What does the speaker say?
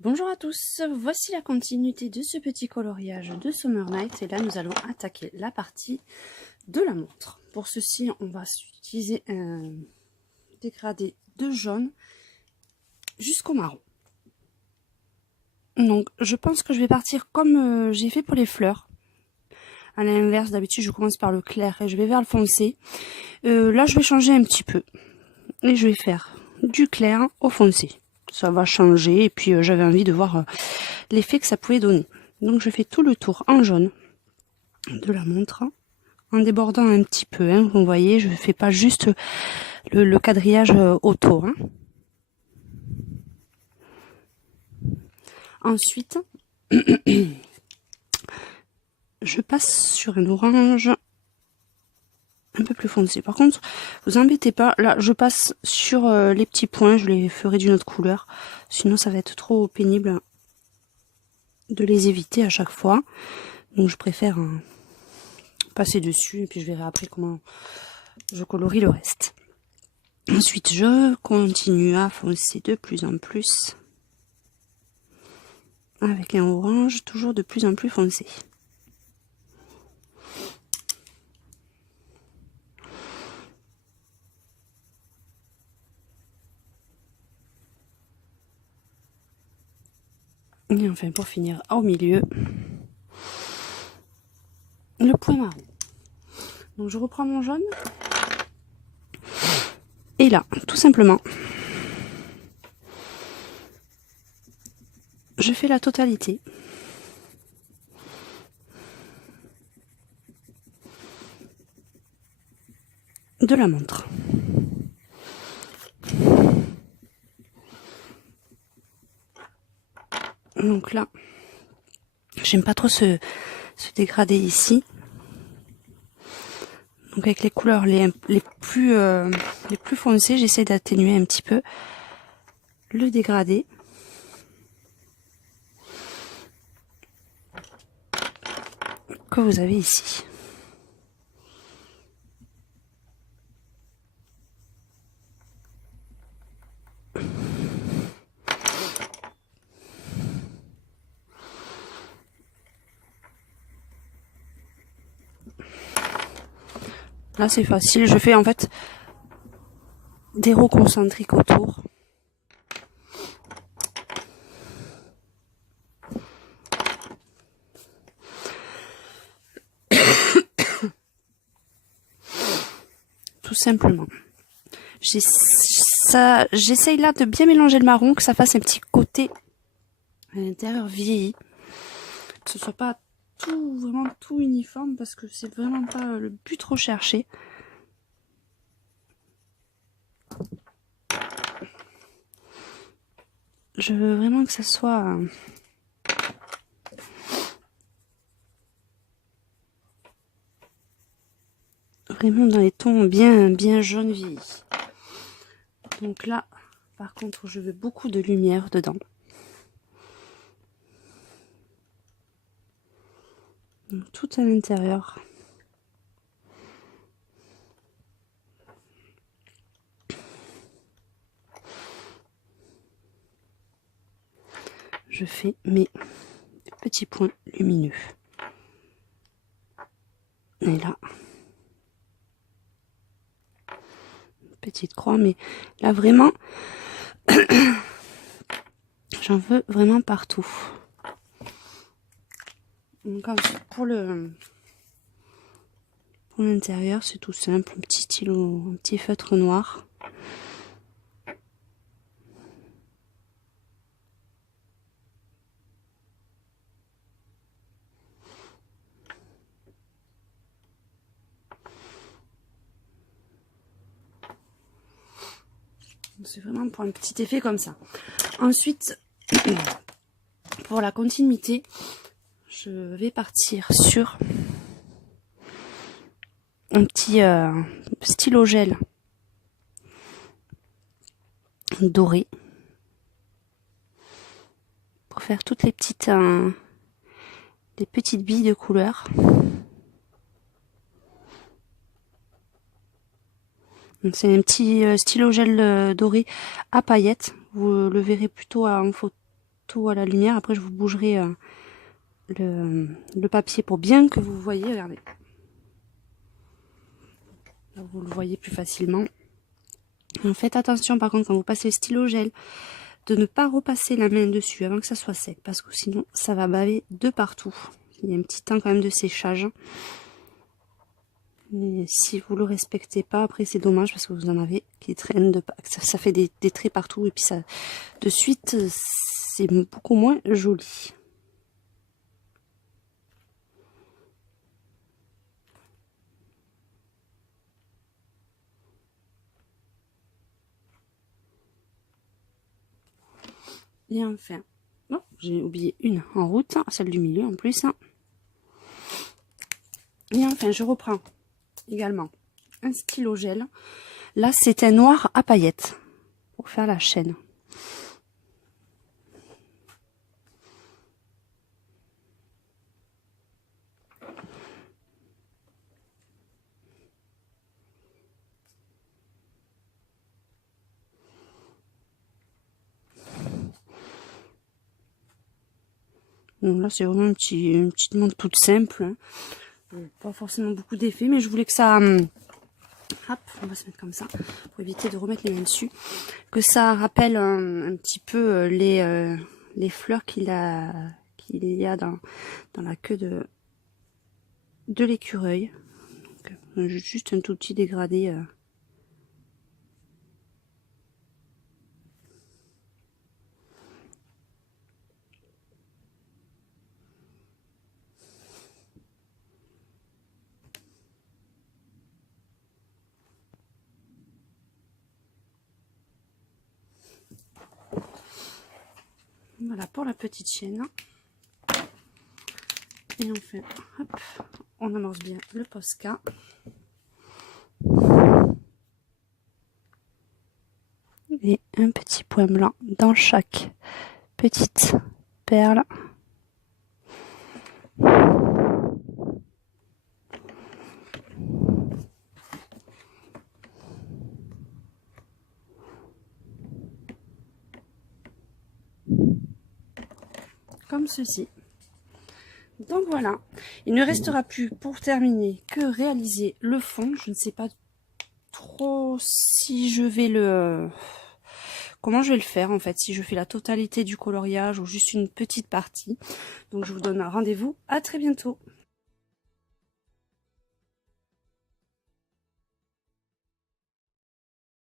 Bonjour à tous, voici la continuité de ce petit coloriage de Summer Night et là nous allons attaquer la partie de la montre. Pour ceci on va utiliser un dégradé de jaune jusqu'au marron. Donc je pense que je vais partir comme j'ai fait pour les fleurs. À l'inverse, d'habitude je commence par le clair et je vais vers le foncé. Là je vais changer un petit peu et je vais faire du clair au foncé. Ça va changer et puis j'avais envie de voir l'effet que ça pouvait donner. Donc je fais tout le tour en jaune de la montre en débordant un petit peu. Hein. Vous voyez, je ne fais pas juste le quadrillage autour. Hein. Ensuite, je passe sur un orange un peu plus foncé. Par contre, vous embêtez pas, là je passe sur les petits points, je les ferai d'une autre couleur. Sinon ça va être trop pénible de les éviter à chaque fois. Donc je préfère passer dessus et puis je verrai après comment je colorie le reste. Ensuite, je continue à foncer de plus en plus avec un orange toujours de plus en plus foncé. Et enfin, pour finir, au milieu, le point marron. Donc, je reprends mon jaune. Et là, tout simplement, je fais la totalité de la montre. Donc là, j'aime pas trop ce dégradé ici. Donc avec les couleurs les plus foncées, j'essaie d'atténuer un petit peu le dégradé. Que vous avez ici. Là c'est facile, je fais en fait des rows concentriques autour. Tout simplement. J'essaye là de bien mélanger le marron, que ça fasse un petit côté à l'intérieur vieilli. Que ce soit pas vraiment tout uniforme parce que c'est vraiment pas le but recherché. Je veux vraiment que ça soit vraiment dans les tons bien jaune vieilli. Donc là, par contre, je veux beaucoup de lumière dedans. Donc, tout à l'intérieur. Je fais mes petits points lumineux. Et là, petite croix, mais là vraiment, j'en veux vraiment partout. Donc pour l'intérieur, c'est tout simple, un petit stylo, un petit feutre noir. C'est vraiment pour un petit effet comme ça. Ensuite, pour la continuité, je vais partir sur un petit stylo gel doré pour faire toutes les petites billes de couleur. C'est un petit stylo gel doré à paillettes. Vous le verrez plutôt en photo surtout à la lumière. Après je vous bougerai le papier pour bien que vous voyez, regardez. Là, vous le voyez plus facilement. Faites attention par contre quand vous passez le stylo gel de ne pas repasser la main dessus avant que ça soit sec, parce que sinon ça va baver de partout. Il y a un petit temps quand même de séchage. Et si vous le respectez pas, après c'est dommage parce que vous en avez qui traînent ça fait des traits partout et puis ça de suite c'est beaucoup moins joli. Et enfin, oh, j'ai oublié une en route, celle du milieu en plus. Et enfin, je reprends également un stylo gel. Là, c'est un noir à paillettes pour faire la chaîne. Donc là, c'est vraiment une petite montre toute simple. Hein. Pas forcément beaucoup d'effets, mais je voulais que ça... hop, on va se mettre comme ça, pour éviter de remettre les mains dessus. Que ça rappelle un petit peu les fleurs qu'il y a dans la queue de l'écureuil. Juste un tout petit dégradé. Voilà pour la petite chaîne. Et enfin, hop, on amorce bien le Posca. Et un petit point blanc dans chaque petite perle. Comme ceci. Donc voilà, il ne restera plus pour terminer que réaliser le fond. Je ne sais pas trop si je vais comment je vais le faire en fait, si je fais la totalité du coloriage ou juste une petite partie. Donc je vous donne un rendez-vous à très bientôt.